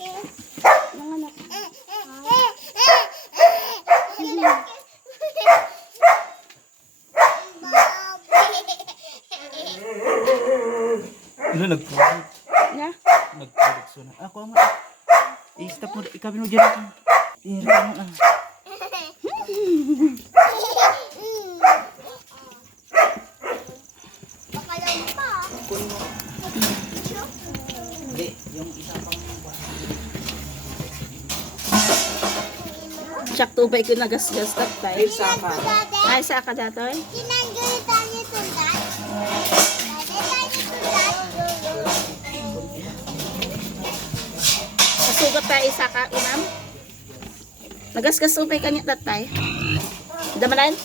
Nanganak. Ano nagpulog? Na? Nagpulog suna. Ako ang i-stop mo. Ikabin mo dyan. Tira mo ah. Hindi, yung isa pang Siyak tubay ko nagasgas tatay. isa pa. Ay, sa ka datoy? Masugat tayo isa ka, inam. Nagasgas tubay kanya tatay. Damalan?